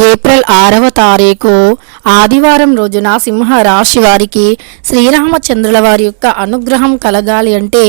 April 6వ తారీఖు ఆదివారం రోజున సింహ రాశి వారికి శ్రీరామచంద్రుల వారి యొక్క అనుగ్రహం కలగాలి అంటే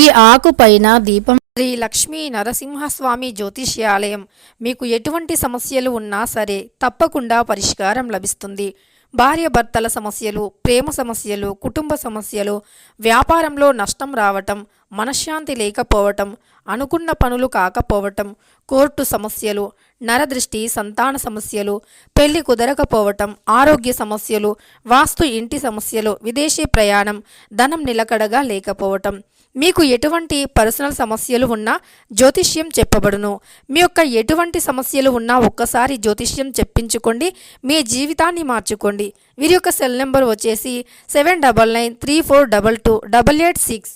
ఈ ఆకు పైన దీపం శ్రీ లక్ష్మీ నరసింహస్వామి జ్యోతిష్యాలయం మీకు ఎటువంటి సమస్యలు ఉన్నా సరే తప్పకుండా పరిష్కారం లభిస్తుంది. భార్యాభర్తల సమస్యలు, ప్రేమ సమస్యలు, కుటుంబ సమస్యలు, వ్యాపారంలో నష్టం రావటం, మనశ్శాంతి లేకపోవటం, అనుకున్న పనులు కాకపోవటం, కోర్టు సమస్యలు, నరదృష్టి, సంతాన సమస్యలు, పెళ్లి కుదరకపోవటం, ఆరోగ్య సమస్యలు, వాస్తు ఇంటి సమస్యలు, విదేశీ ప్రయాణం, ధనం నిలకడగా లేకపోవటం, మీకు ఎటువంటి పర్సనల్ సమస్యలు ఉన్నా జ్యోతిష్యం చెప్పబడును. మీ యొక్క ఎటువంటి సమస్యలు ఉన్నా ఒక్కసారి జ్యోతిష్యం చెప్పించుకోండి, మీ జీవితాన్ని మార్చుకోండి. వీరి యొక్క సెల్ నెంబర్ వచ్చేసి 7993422886.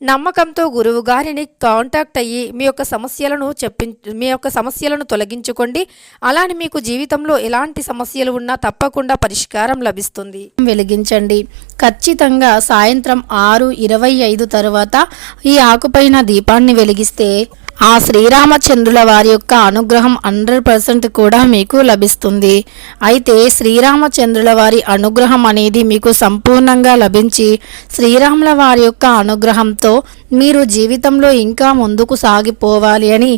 నమ్మకంతో గురువు గారిని కాంటాక్ట్ అయ్యి మీ యొక్క సమస్యలను తొలగించుకోండి. అలానే మీకు జీవితంలో ఎలాంటి సమస్యలు ఉన్నా తప్పకుండా పరిష్కారం లభిస్తుంది. వెలిగించండి. ఖచ్చితంగా సాయంత్రం 6:25 తర్వాత ఈ ఆకుపైన దీపాన్ని వెలిగిస్తే ఆ శ్రీరామచంద్రుల వారి యొక్క అనుగ్రహం 100% కూడా మీకు లభిస్తుంది. అయితే శ్రీరామచంద్రుల వారి అనుగ్రహం అనేది మీకు సంపూర్ణంగా లభించి శ్రీరాముల వారి యొక్క అనుగ్రహంతో మీరు జీవితంలో ఇంకా ముందుకు సాగిపోవాలి అని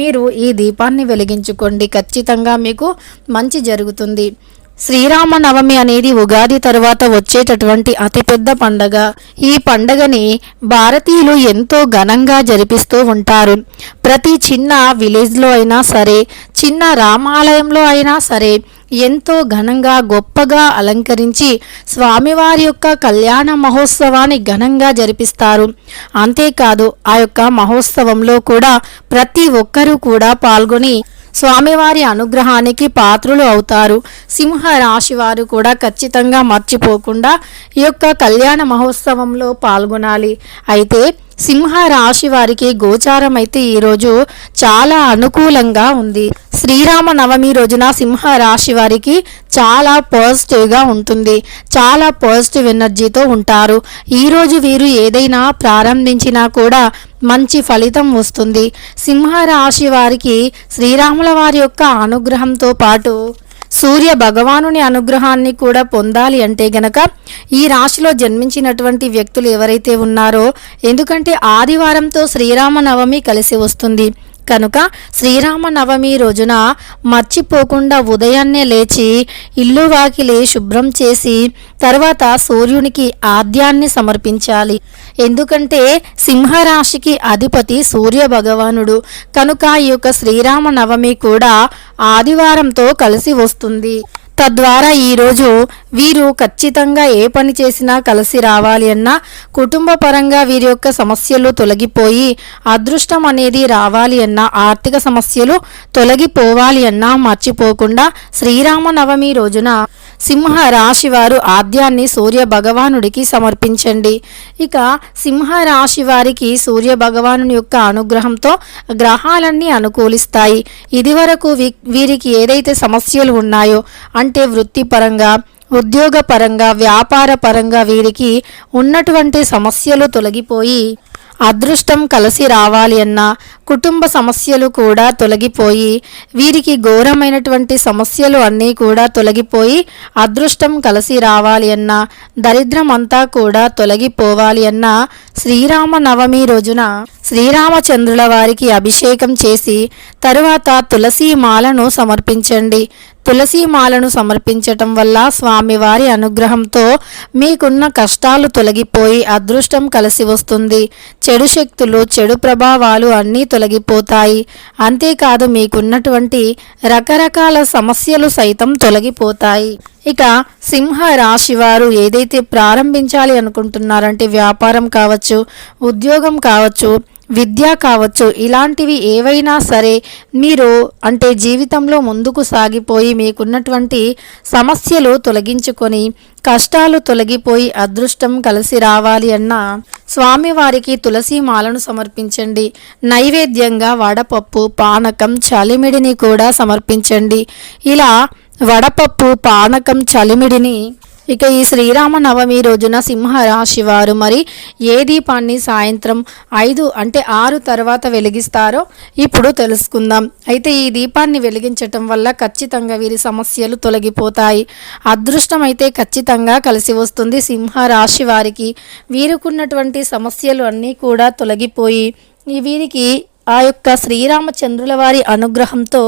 మీరు ఈ దీపాన్ని వెలిగించుకోండి. ఖచ్చితంగా మీకు మంచి జరుగుతుంది. శ్రీరామనవమి అనేది ఉగాది తరువాత వచ్చేటటువంటి అతిపెద్ద పండగ. ఈ పండగని భారతీయులు ఎంతో ఘనంగా జరిపిస్తూ ఉంటారు. ప్రతి చిన్న విలేజ్లో అయినా సరే, చిన్న రామాలయంలో అయినా సరే ఎంతో ఘనంగా గొప్పగా అలంకరించి స్వామివారి యొక్క కళ్యాణ మహోత్సవాన్ని ఘనంగా జరిపిస్తారు. అంతేకాదు ఆ యొక్క మహోత్సవంలో కూడా ప్రతి ఒక్కరూ కూడా పాల్గొని స్వామివారి అనుగ్రహానికి పాత్రులు అవుతారు. సింహ రాశి వారు కూడా ఖచ్చితంగా మర్చిపోకుండా ఈ యొక్క కళ్యాణ మహోత్సవంలో పాల్గొనాలి. అయితే సింహ రాశి వారికి గోచారం అయితే ఈరోజు చాలా అనుకూలంగా ఉంది. శ్రీరామ నవమి రోజున సింహ రాశి వారికి చాలా పాజిటివ్గా ఉంటుంది. చాలా పాజిటివ్ ఎనర్జీతో ఉంటారు. ఈరోజు వీరు ఏదైనా ప్రారంభించినా కూడా మంచి ఫలితం వస్తుంది. సింహ రాశి వారికి శ్రీరాముల వారి యొక్క అనుగ్రహంతో పాటు సూర్య భగవానుని అనుగ్రహాన్ని కూడా పొందాలి అంటే గనక ఈ రాశిలో జన్మించినటువంటి వ్యక్తులు ఎవరైతే ఉన్నారో, ఎందుకంటే ఆదివారంతో శ్రీరామనవమి కలిసి వస్తుంది కనుక శ్రీరామనవమి రోజున మర్చిపోకుండా ఉదయాన్నే లేచి ఇల్లు వాకిలి శుభ్రం చేసి తర్వాత సూర్యునికి ఆద్యాన్ని సమర్పించాలి. ఎందుకంటే సింహరాశికి అధిపతి సూర్య భగవానుడు కనుక ఈ యొక్క శ్రీరామనవమి కూడా ఆదివారంతో కలిసి వస్తుంది. తద్వారా ఈరోజు వీరు ఖచ్చితంగా ఏ పని చేసినా కలిసి రావాలి అన్నా, కుటుంబ పరంగా వీరి యొక్క సమస్యలు తొలగిపోయి అదృష్టం అనేది రావాలి అన్నా, ఆర్థిక సమస్యలు తొలగిపోవాలి అన్నా మర్చిపోకుండా శ్రీరామనవమి రోజున సింహ రాశి వారు ఆద్యాన్ని సూర్య భగవానుడికి సమర్పించండి. ఇక సింహ రాశి వారికి సూర్య భగవానుని యొక్క అనుగ్రహంతో గ్రహాలన్నీ అనుకూలిస్తాయి. ఇదివరకు వీరికి ఏదైతే సమస్యలు ఉన్నాయో అంటే వృత్తిపరంగా, ఉద్యోగపరంగా, వ్యాపార పరంగా వీరికి ఉన్నటువంటి సమస్యలు తొలగిపోయి అదృష్టం కలిసి రావాలి అన్నా, కుటుంబ సమస్యలు కూడా తొలగిపోయి వీరికి ఘోరమైనటువంటి సమస్యలు అన్నీ కూడా తొలగిపోయి అదృష్టం కలిసి రావాలి అన్నా, దరిద్రం అంతా కూడా తొలగిపోవాలి అన్నా శ్రీరామనవమి రోజున శ్రీరామచంద్రుల వారికి అభిషేకం చేసి తరువాత తులసి మాలను సమర్పించండి. తులసి మాలను సమర్పించటం వల్ల స్వామివారి అనుగ్రహంతో మీకున్న కష్టాలు తొలగిపోయి అదృష్టం కలిసి వస్తుంది. చెడు శక్తులు, చెడు ప్రభావాలు అన్నీ తొలగిపోతాయి. అంతేకాదు మీకున్నటువంటి రకరకాల సమస్యలు సైతం తొలగిపోతాయి. ఇక సింహ రాశి వారు ఏదైతే ప్రారంభించాలి అనుకుంటున్నారంటే వ్యాపారం కావచ్చు, ఉద్యోగం కావచ్చు, విద్య కావచ్చు, ఇలాంటివి ఏవైనా సరే మీరు అంటే జీవితంలో ముందుకు సాగిపోయి మీకున్నటువంటి సమస్యలు తొలగించుకొని కష్టాలు తొలగిపోయి అదృష్టం కలిసి రావాలి అన్న స్వామివారికి తులసి మాలను సమర్పించండి. నైవేద్యంగా వడపప్పు, పానకం, చలిమిడిని కూడా సమర్పించండి. ఇలా వడపప్పు, పానకం, చలిమిడిని ఇక ఈ శ్రీరామనవమి రోజున సింహరాశి వారు మరి ఏ దీపాన్ని సాయంత్రం 6 తర్వాత వెలిగిస్తారో ఇప్పుడు తెలుసుకుందాం. అయితే ఈ దీపాన్ని వెలిగించటం వల్ల ఖచ్చితంగా వీరి సమస్యలు తొలగిపోతాయి. అదృష్టం అయితే ఖచ్చితంగా కలిసి వస్తుంది. సింహరాశి వారికి వీరుకున్నటువంటి సమస్యలు అన్నీ కూడా తొలగిపోయి వీరికి ఆ యొక్క శ్రీరామచంద్రుల వారి అనుగ్రహంతో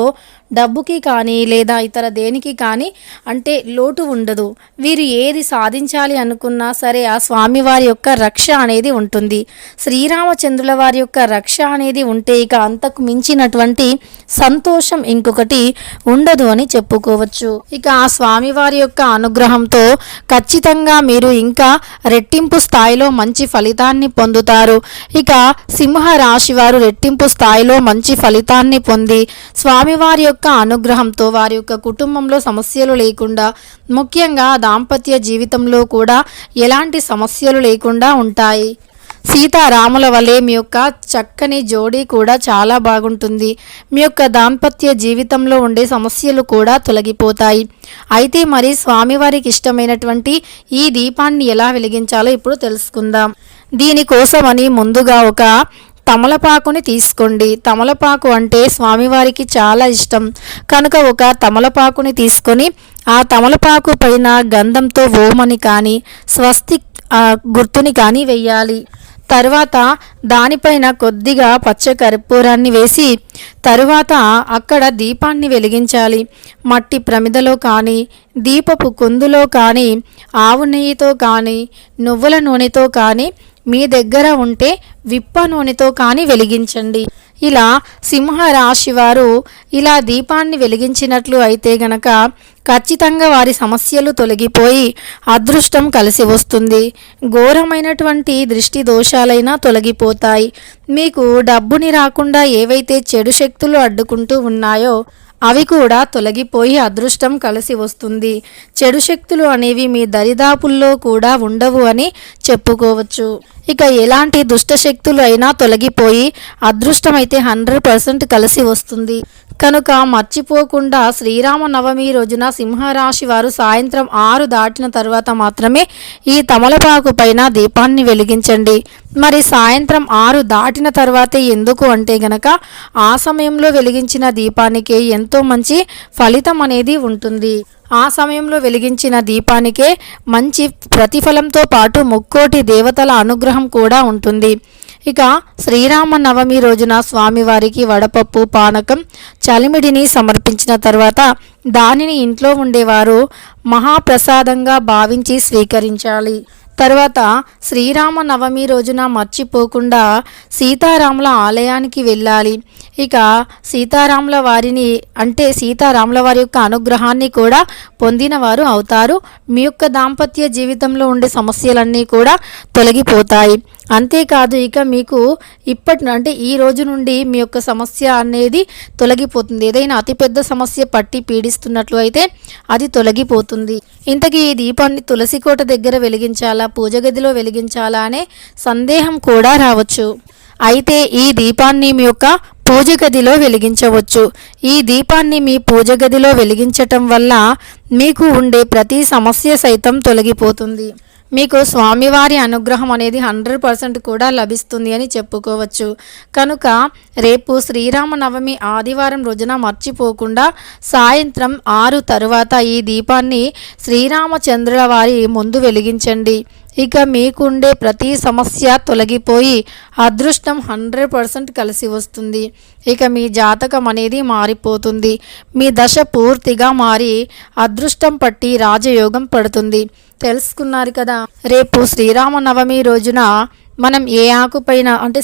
డబ్బుకి కానీ లేదా ఇతర దేనికి కానీ అంటే లోటు ఉండదు. వీరు ఏది సాధించాలి అనుకున్నా సరే ఆ స్వామివారి యొక్క రక్ష అనేది ఉంటుంది. శ్రీరామచంద్రుల వారి యొక్క రక్ష అనేది ఉంటే ఇక అంతకు మించినటువంటి సంతోషం ఇంకొకటి ఉండదు అని చెప్పుకోవచ్చు. ఇక ఆ స్వామివారి యొక్క అనుగ్రహంతో ఖచ్చితంగా మీరు ఇంకా రెట్టింపు స్థాయిలో మంచి ఫలితాన్ని పొందుతారు. ఇక సింహ రాశి వారు రెట్టింపు స్థాయిలో మంచి ఫలితాన్ని పొంది స్వామివారి యొక్క అనుగ్రహంతో వారి యొక్క కుటుంబంలో సమస్యలు లేకుండా, ముఖ్యంగా దాంపత్య జీవితంలో కూడా ఎలాంటి సమస్యలు లేకుండా ఉంటాయి. సీతారాముల వలె మీ యొక్క చక్కని జోడీ కూడా చాలా బాగుంటుంది. మీ యొక్క దాంపత్య జీవితంలో ఉండే సమస్యలు కూడా తొలగిపోతాయి. అయితే మరి స్వామివారికి ఇష్టమైనటువంటి ఈ దీపాన్ని ఎలా వెలిగించాలో ఇప్పుడు తెలుసుకుందాం. దీనికోసమని ముందుగా ఒక తమలపాకుని తీసుకోండి. తమలపాకు అంటే స్వామివారికి చాలా ఇష్టం కనుక ఒక తమలపాకుని తీసుకొని ఆ తమలపాకు పైన గంధంతో ఓమని కానీ స్వస్తిక్ గుర్తుని కానీ వెయ్యాలి. తర్వాత దానిపైన కొద్దిగా పచ్చ కర్పూరాన్ని వేసి తరువాత అక్కడ దీపాన్ని వెలిగించాలి. మట్టి ప్రమిదలో కానీ దీపపు కుందులో కానీ ఆవు నెయ్యితో కానీ నువ్వుల నూనెతో కానీ మీ దగ్గర ఉంటే విప్ప నూనెతో కానీ వెలిగించండి. ఇలా సింహరాశి వారు ఇలా దీపాన్ని వెలిగించినట్లు అయితే గనక ఖచ్చితంగా వారి సమస్యలు తొలగిపోయి అదృష్టం కలిసి వస్తుంది. ఘోరమైనటువంటి దృష్టి దోషాలైనా తొలగిపోతాయి. మీకు డబ్బుని రాకుండా ఏవైతే చెడు శక్తులు అడ్డుకుంటూ ఉన్నాయో అవి కూడా తొలగిపోయి అదృష్టం కలిసి వస్తుంది. చెడు శక్తులు అనేవి మీ దరిదాపుల్లో కూడా ఉండవు అని చెప్పుకోవచ్చు. ఇక ఎలాంటి దుష్ట శక్తులు అయినా తొలగిపోయి అదృష్టం అయితే 100% కలిసి వస్తుంది. కనుక మర్చిపోకుండా శ్రీరామనవమి రోజున సింహరాశి వారు సాయంత్రం 6 దాటిన తర్వాత మాత్రమే ఈ తమలపాకు పైన దీపాన్ని వెలిగించండి. మరి సాయంత్రం 6 దాటిన తర్వాతే ఎందుకు అంటే గనక ఆ సమయంలో వెలిగించిన దీపానికే ఎంతో మంచి ఫలితం అనేది ఉంటుంది. ఆ సమయంలో వెలిగించిన దీపానికే మంచి ప్రతిఫలంతో పాటు ముక్కోటి దేవతల అనుగ్రహం కూడా ఉంటుంది. ఇక శ్రీరామనవమి రోజున స్వామివారికి వడపప్పు పానకం చలిమిడిని సమర్పించిన తర్వాత దానిని ఇంట్లో ఉండేవారు మహాప్రసాదంగా భావించి స్వీకరించాలి. తర్వాత శ్రీరామనవమి రోజున మర్చిపోకుండా సీతారాముల ఆలయానికి వెళ్ళాలి. ఇక సీతారాముల వారిని అంటే సీతారాముల వారి యొక్క అనుగ్రహాన్ని కూడా పొందిన వారు అవుతారు. మీ యొక్క దాంపత్య జీవితంలో ఉండే సమస్యలన్నీ కూడా తొలగిపోతాయి. అంతేకాదు ఇక మీకు అంటే ఈ రోజు నుండి మీ యొక్క సమస్య అనేది తొలగిపోతుంది. ఏదైనా అతిపెద్ద సమస్య పట్టి పీడిస్తున్నట్లు అయితే అది తొలగిపోతుంది. ఇంతకీ ఈ దీపాన్ని తులసి కోట దగ్గర వెలిగించాలా, పూజ గదిలో వెలిగించాలా అనే సందేహం కూడా రావచ్చు. అయితే ఈ దీపాన్ని మీ యొక్క పూజ గదిలో వెలిగించవచ్చు. ఈ దీపాన్ని మీ పూజ గదిలో వెలిగించటం వల్ల మీకు ఉండే ప్రతి సమస్య సైతం తొలగిపోతుంది. మీకు స్వామివారి అనుగ్రహం అనేది 100% కూడా లభిస్తుంది అని చెప్పుకోవచ్చు. కనుక రేపు శ్రీరామనవమి ఆదివారం రోజున మర్చిపోకుండా సాయంత్రం 6 తరువాత ఈ దీపాన్ని శ్రీరామచంద్రుల వారి ముందు వెలిగించండి. ఇక మీకుండే ప్రతి సమస్య తొలగిపోయి అదృష్టం 100% కలిసి వస్తుంది. ఇక మీ జాతకం అనేది మారిపోతుంది. మీ దశ పూర్తిగా మారి అదృష్టం పట్టి రాజయోగం పడుతుంది. తెలుసుకున్నారు కదా. రేపు శ్రీరామనవమి రోజున మనం ఏ ఆకుపైన అంటే